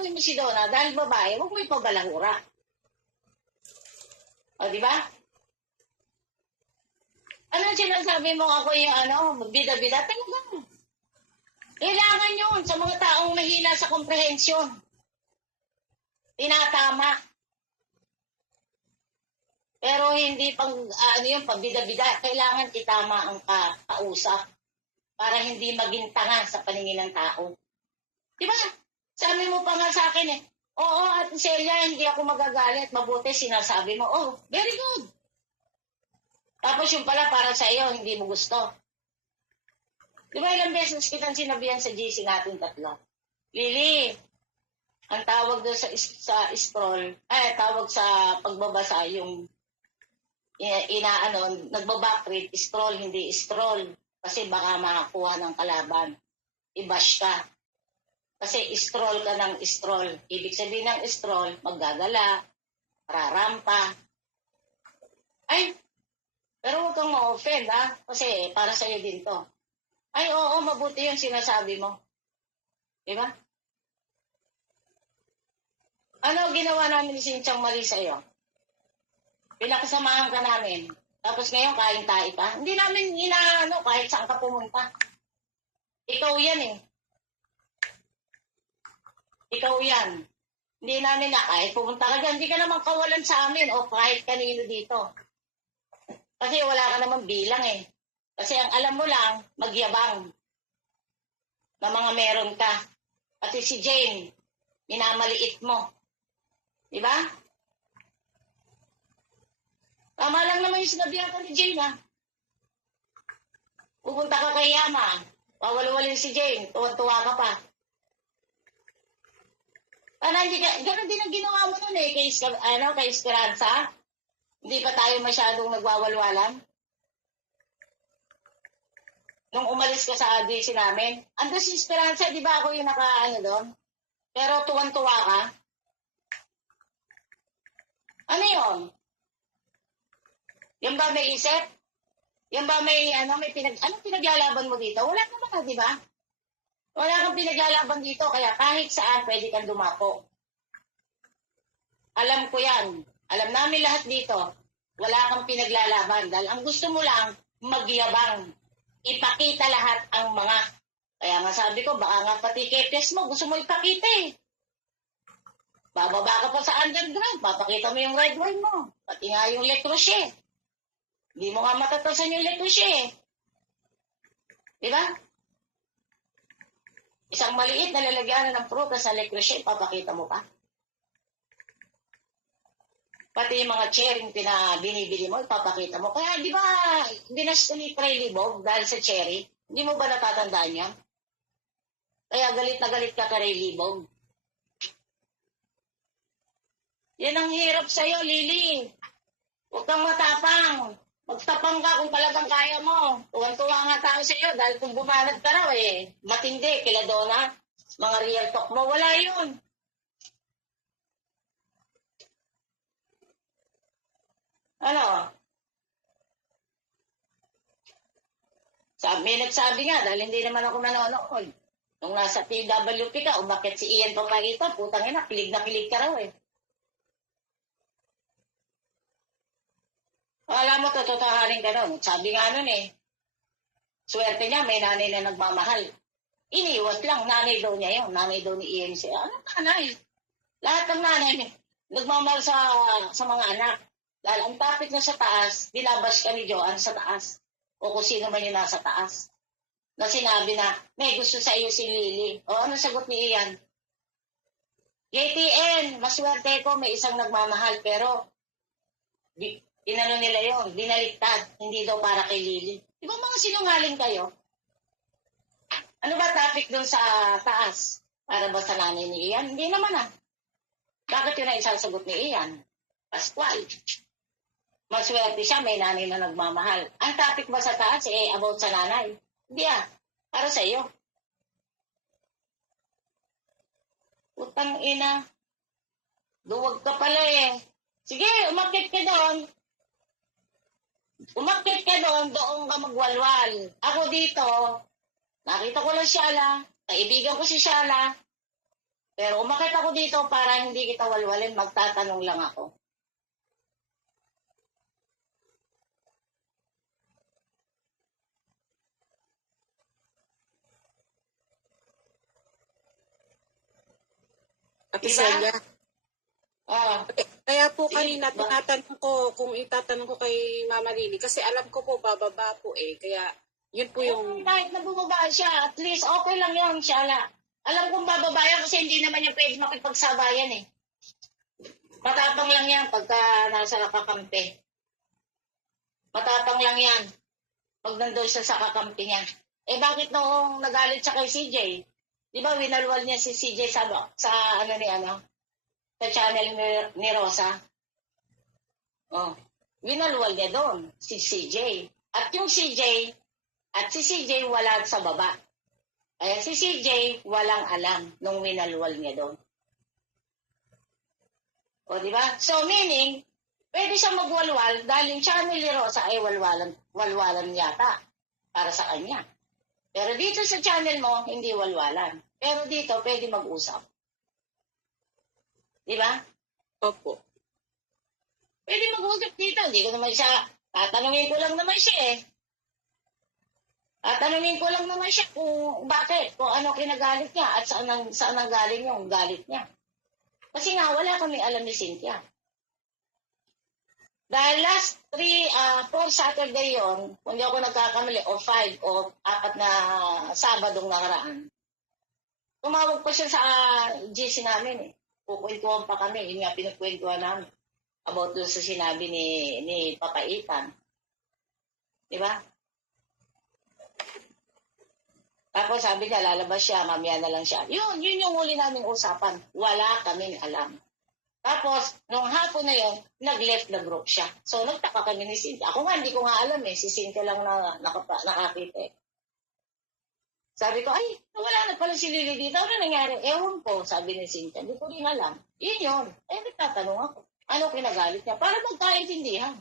gagawin mo si Donna dahil babae, huwag mo ipabalahura. O, di ba? Ano sinasabi mo ako yung bida-bida? Talagang. Kailangan yun sa mga taong mahina sa komprehensyon. Tinatama. Pero hindi pabida-bida. Kailangan itama ang kausap para hindi maging tanga sa paningin ng tao. Diba? Sabi mo pa nga sa akin oo, at Celia, hindi ako magagalit. Mabuti sinasabi mo, oh, very good. Tapos yung pala para sa iyo, hindi mo gusto. Diba ilang beses kitang sinabihan sa GC natin tatlo? Lily, ang tawag doon sa scroll, tawag sa pagbabasa yung nagbabackread, scroll, hindi scroll. Kasi baka makakuha ng kalaban. I-bash ka. Kasi scroll ka ng scroll. Ibig sabihin ng scroll, maggagala, rarampa. Ay, pero huwag kang ma-offend, ha? Kasi para sa'yo din to. Ay, oo, mabuti yung sinasabi mo. Diba? Ano ginawa namin ni Sinchang Marie sa'yo? Pinakasamahan ka namin. Tapos ngayon, kain tayo pa. Hindi namin kahit saan ka pumunta. Ikaw yan Ikaw yan. Hindi namin kahit pumunta ka dyan, hindi ka naman kawalan sa amin o kahit kanino dito. Kasi wala ka naman bilang Kasi ang alam mo lang, magyabang na mga meron ka. Pati si Jane, minamaliit mo. Diba? Tama lang naman yung sinabihan ko ni Jane, Pupunta ka kay Yama, pawalawalin si Jane, tuwan-tuwa ka pa. Ganun din ang ginawa mo nun kay Esperanza. Hindi pa tayo masyadong nagwawalwalan. Nung umalis ka sa ADC namin, andun si Esperanza, di ba ako yung doon? Pero tuwan-tuwa ka? Ano yun? Yan ba may isip? Yan ba may pinaglalaban mo dito? Wala naman di ba? Wala kang pinaglalaban dito, kaya kahit saan pwede kang dumako. Alam ko yan. Alam namin lahat dito. Wala kang pinaglalaban. Dahil ang gusto mo lang, magyabang. Ipakita lahat ang mga. Kaya nga sabi ko, baka nga pati KPS mo, gusto mo ipakita Bababa ka pa sa underground, papakita mo yung red wine mo. Pati nga yung Le Creuset. Hindi mo nga matatasan yung Le Creuset. Diba? Isang maliit na lalagyan ng prutas sa Le Creuset, papakita mo pa. Pati yung mga cherry binibili mo, ipapakita mo. Kaya di ba, binasta ni Trey Libog dahil sa cherry? Hindi mo ba natatandaan yan? Kaya galit na galit ka kay Libog. Yan ang hirap sa'yo, Lily. Huwag kang matapang. Magtapang ka kung talagang kaya mo. Tuwan-tuwa nga tayo sa'yo dahil kung bumanat ka raw matindi, kila Donna. Mga real talk mo, wala yun. Ano? May nagsabi nga, dahil hindi naman ako nanonood. Nung nasa PWP ka, umakit si Ian Pamagita, putang ina, kilig na kilig ka raw Alam mo, totohanin ka nun. Sabi nga nun swerte niya, may nanay na nagmamahal. Iniwas lang, nanay daw niya yun. Nanay daw ni Ian siya. Ano nanay? Lahat ng nanay, nagmamahal sa mga anak. Dahil ang topic na sa taas, binabas ka ni Joanne sa taas. O kung sino man yung nasa taas. Na sinabi na, may gusto sa iyo si Lily. O ano sagot ni Ian? JTN, maswerte ko, may isang nagmamahal, pero inano nila yun, binaliktad, hindi daw para kay Lily. Di ba mga sinungaling kayo? Ano ba topic dun sa taas? Para ba sa nanay ni Ian? Hindi naman Bakit yun ang isasagot ni Ian? Pascual. Maswerte siya, may nanay na nagmamahal. Ang topic ba sa taas about sa nanay? Hindi para sa iyo. Utang ina. Duwag ka pala Sige, umakit ka doon. Umakit ka doon ka magwalwal. Ako dito, nakita ko lang Shala. Kaibigan ko si Shala. Pero umakit ako dito para hindi kita walwalin, magtatanong lang ako. Ate Diba? Celia. Oh, Kaya po kanina Diba? tinatanong ko kung itatanong ko kay Mama Lily kasi alam ko po bababa po eh. Kaya yun po yung kahit na bumaba siya, at least okay lang yan siya. Alam kong bababa yan kasi hindi naman niya pwede makipagsabayan eh. Matapang lang yan pagka nasa kakampi. Matapang lang yan pag nandun siya sa kakampi niya. Eh bakit noong nagalit siya kay CJ? Di ba winalwal niya si CJ sa sa channel ni Rosa? Oh, winalwal niya doon si CJ. At yung CJ at si CJ wala sa baba. Kaya si CJ walang alam nung winalwal niya doon. O, di ba? So, meaning, pwede siya magwalwal dahil yung channel ni Rosa ay walwalan yata para sa kanya. Pero dito sa channel mo, hindi walwalan. Pero dito, pwede mag-usap. Di ba? opo. Pwede mag-usap dito. Hindi ko naman siya, tatanungin ko lang naman siya eh. Tatanungin ko lang naman siya kung bakit, kung ano kinagalit niya at saan ang galing yung galit niya. Kasi nga, wala kami alam ni Cynthia. Dahil last 4 Saturday yon, kung di ako nagkakamali, o 5 o 4 na Sabadong nakaraan, tumawag pa siya sa GC namin eh. Kukwentuhan pa kami, yun nga pinagkwentuhan namin about doon sa sinabi ni Papa Ethan. Di ba? Tapos sabi niya, lalabas siya, mamaya na lang siya. Yun yung huli naming usapan. Wala kaming alam. Tapos, nung hapon na yun, nag-left na group siya. So, nagtaka kami ni Cynthia. Ako nga, hindi ko nga alam eh. Si Cynthia lang na nakakita eh. Sabi ko, ay, wala na pala si Lily dito. Ano nangyari? Ewan ko, sabi ni Cynthia. Hindi ko rin alam. Yun. Eh, nagtatanong ako. Ano kinagalit niya? Para magkaintindihan.